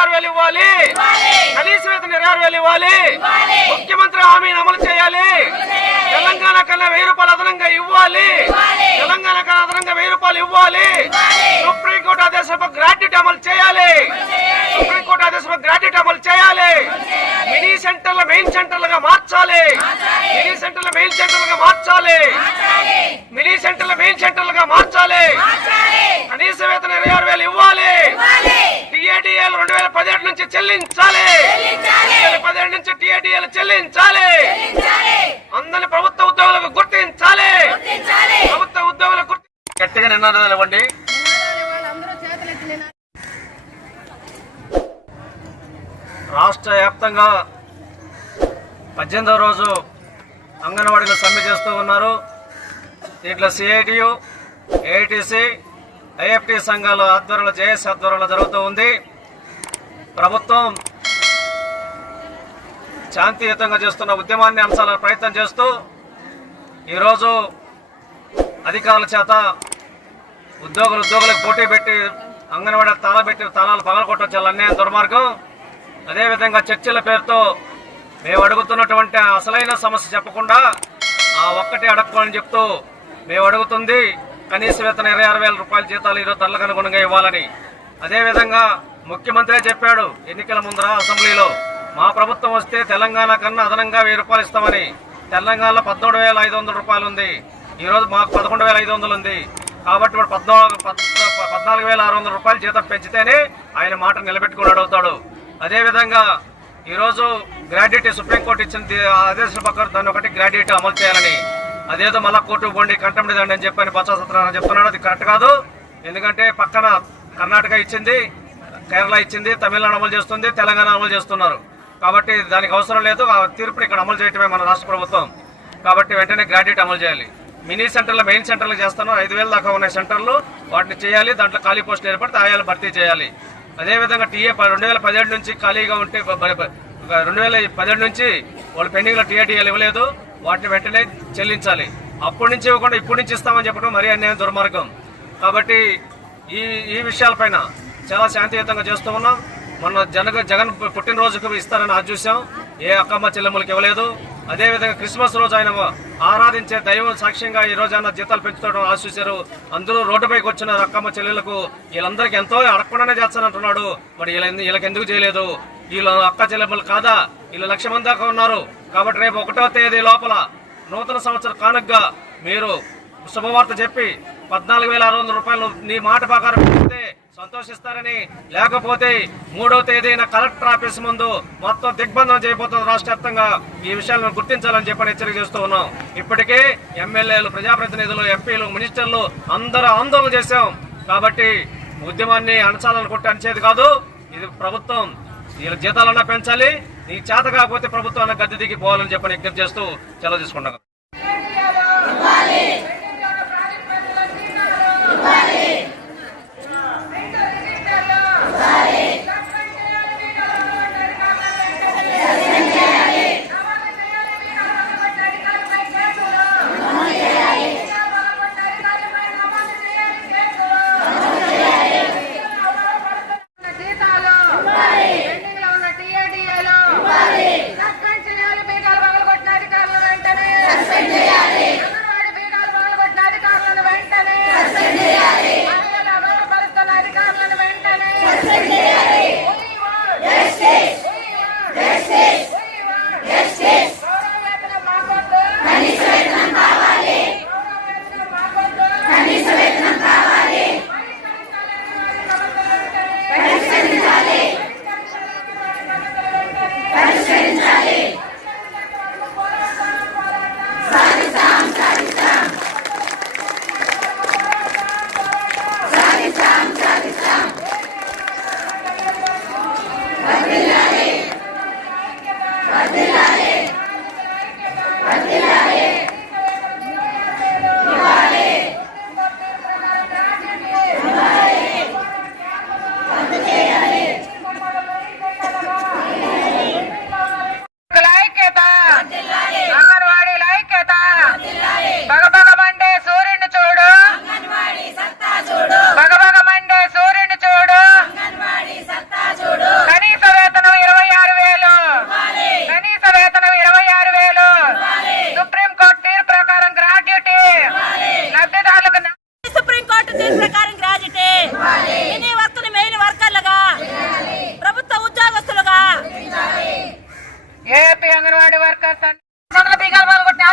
26,000 ఇవ్వాలి, కనీస వేతనం 26,000 ఇవ్వాలి, ముఖ్యమంత్రి హామీని అమలు చేయాలి, తెలంగాణ కన్నా 1000 రూపాయలు అదనంగా ఇవ్వాలి, తెలంగాణ కన్నా అదనంగా 1000 రూపాయలు ఇవ్వాలి, సుప్రీంకోర్టు ఆదేశంపై గ్రాడ్యుయేట్ అమలు చేయాలి, సుప్రీంకోర్టు ఆదేశంపై గ్రాడ్యుయేట్ అమలు చేయాలి, మినీ సెంటర్ల మెయిన్ సెంటర్లుగా మార్చాలి, మినీ సెంటర్ల మెయిన్ సెంటర్లుగా మార్చాలి, మినీ సెంటర్ల మెయిన్ సెంటర్లుగా మార్చాలి, కనీస వేతనం 26,000 ఇవ్వాలి, టీఏడీఎల్ 2017 నుంచి చెల్లించాలి, 2017 నుంచి టీఏడీఎల్ చెల్లించాలి, అందరిని ప్రభుత్వ ఉద్యోగులకు గుర్తించాలి, ప్రభుత్వ ఉద్యోగులకు గట్టిగా నినాదాలు ఇవ్వండి. రాష్ట్ర వ్యాప్తంగా 18వ రోజు అంగన్వాడీలో సమ్మె చేస్తూ ఉన్నారు. దీంట్లో సిఐటియు, ఏఐటిసి, ఐఎఫ్టి సంఘాల ఆధ్వర్యంలో, జేఎస్ ఆధ్వర్యంలో జరుగుతూ ఉంది. ప్రభుత్వం శాంతియుతంగా చేస్తున్న ఉద్యమాన్ని అంశాల ప్రయత్నం చేస్తూ ఈరోజు అధికారుల చేత ఉద్యోగులకు పోటీ పెట్టి అంగన్వాడీ తాళాలు పగలగొట్టడం చాలా అన్యాయం, దుర్మార్గం. అదేవిధంగా చర్చల పేరుతో మేము అడుగుతున్నటువంటి అసలైన సమస్య చెప్పకుండా ఆ ఒక్కటి అడగని చెప్తూ మేము అడుగుతుంది కనీస వేతనం 26,000 రూపాయల జీతాలు ఈరోజు ధరలకు అనుగుణంగా ఇవ్వాలని. అదేవిధంగా ముఖ్యమంత్రి చెప్పాడు ఎన్నికల ముందర అసెంబ్లీలో, మా ప్రభుత్వం వస్తే తెలంగాణ కన్నా అదనంగా 1000 రూపాయలు ఇస్తామని. తెలంగాణలో 17,500 రూపాయలు ఉంది, ఈరోజు మాకు 11,500 ఉంది. కాబట్టి 14,600 రూపాయలు జీతం పెంచితేనే ఆయన మాట నిలబెట్టుకుని అడుగుతాడు. అదేవిధంగా ఈరోజు గ్రాడ్యుయేట్ సుప్రీంకోర్టు ఇచ్చిన ఆదేశాల ప్రకారం దాన్ని ఒకటి గ్రాడ్యుయేట్ అమలు చేయాలని, అదేదో మళ్ళా కోర్టుకు పోండి కంటెంప్ట్ దండి అని చెప్పని బొత్స సత్యనారాయణ చెప్తున్నాడు. అది కరెక్ట్ కాదు. ఎందుకంటే పక్కన కర్ణాటక ఇచ్చింది, కేరళ ఇచ్చింది, తమిళనాడు అమలు చేస్తుంది, తెలంగాణ అమలు చేస్తున్నారు. కాబట్టి దానికి అవసరం లేదు. ఆ తీర్పుని ఇక్కడ అమలు చేయటమే మన రాష్ట్ర ప్రభుత్వం. కాబట్టి వెంటనే గ్రాడ్యుయేట్ అమలు చేయాలి. మినీ సెంటర్లు మెయిన్ సెంటర్లు చేస్తాను, 5,000 దాకా ఉన్న సెంటర్లు వాటిని చేయాలి. దాంట్లో ఖాళీ పోస్టులు ఏర్పడితే ఆయాలు భర్తీ చేయాలి. అదేవిధంగా టీఏ 2017 నుంచి ఖాళీగా ఉంటే 2017 నుంచి వాళ్ళు పెండింగ్లో టీఏటీఎల్ ఇవ్వలేదు, వాటిని వెంటనే చెల్లించాలి. అప్పటి నుంచి ఇవ్వకుండా ఇప్పుడు నుంచి ఇస్తామని చెప్పడం మరీ అన్యాయం, దుర్మార్గం. కాబట్టి ఈ విషయాలపైన చాలా శాంతియుతంగా చేస్తూ ఉన్నాం. మొన్న జగన్ పుట్టినరోజుకు ఇస్తారని ఆశ చూసాం, ఏ అక్కమ్మ చెల్లెమ్మలకు ఇవ్వలేదు. అదేవిధంగా క్రిస్మస్ రోజు ఆయన ఆరాధించే దైవం సాక్ష్యంగా ఈ రోజు ఆయన జీతాలు పెంచుకోవడం ఆశ చూశారు. అందరూ రోడ్డుపైకి వచ్చిన అక్కమ్మ చెల్లెలకు వీళ్ళందరికీ ఎంతో అడగకుండానే చేస్తానంటున్నాడు. మరి వీళ్ళకి ఎందుకు చేయలేదు? వీళ్ళు అక్క చెల్లెమ్మలు కాదా? వీళ్ళు 1,00,000 మంది దాకా ఉన్నారు. కాబట్టి రేపు 1వ తేదీ లోపల నూతన సంవత్సర కానుకగా మీరు శుభవార్త చెప్పి 14,600 రూపాయలు నీ మాట ప్రకారం పెడితే సంతోషిస్తారని, లేకపోతే 3వ తేదీన కలెక్టర్ ఆఫీస్ ముందు మొత్తం దిగ్బంధం చేయబోతున్న రాష్ట్ర వ్యాప్తంగా ఈ విషయాలను గుర్తించాలని చెప్పని హెచ్చరిక చేస్తూ ఉన్నాం. ఇప్పటికే ఎమ్మెల్యేలు, ప్రజాప్రతినిధులు, ఎంపీలు, మినిస్టర్లు అందరూ ఆందోళన చేశాం. కాబట్టి ఉద్యమాన్ని అణచేది కాదు. ఇది ప్రభుత్వం వీళ్ళ జీతాలన్నా పెంచాలి, నీ చేత కాకపోతే ప్రభుత్వాన్ని గద్దె దిగి పోవాలని చెప్పని విజ్ఞప్తి చేస్తూ సెలవు తీసుకుంటాం. బీగాలు పగలగొట్టిన